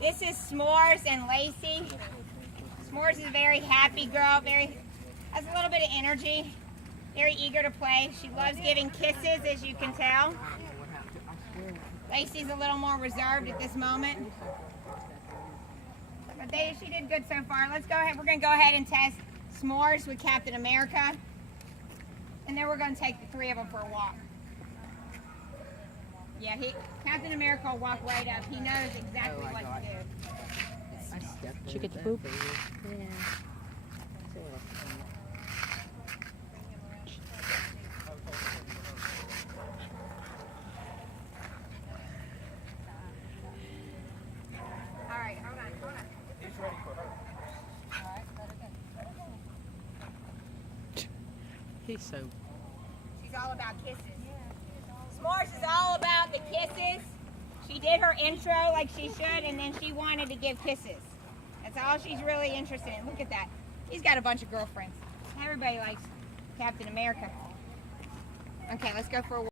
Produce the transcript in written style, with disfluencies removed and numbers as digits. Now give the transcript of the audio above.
This is S'mores and Lacey. S'mores is a very happy girl, has a little bit of energy, very eager to play. She loves giving kisses, as you can tell. Lacey's a little more reserved at this moment. But she did good so far. Let's go ahead. We're going to go ahead and test S'mores with Captain America. And then we're going to take the three of them for a walk. Yeah, Captain America will walk right up. He knows exactly what to do. Did you get the poop? Yeah. All right, hold on. He's ready for her. All right, let her go. He's so... She's all about kisses. S'mores is all about the kisses. She did her intro like she should, and then she wanted to give kisses. That's all she's really interested in. Look at that. He's got a bunch of girlfriends. Everybody likes Captain America. Okay, let's go for a walk.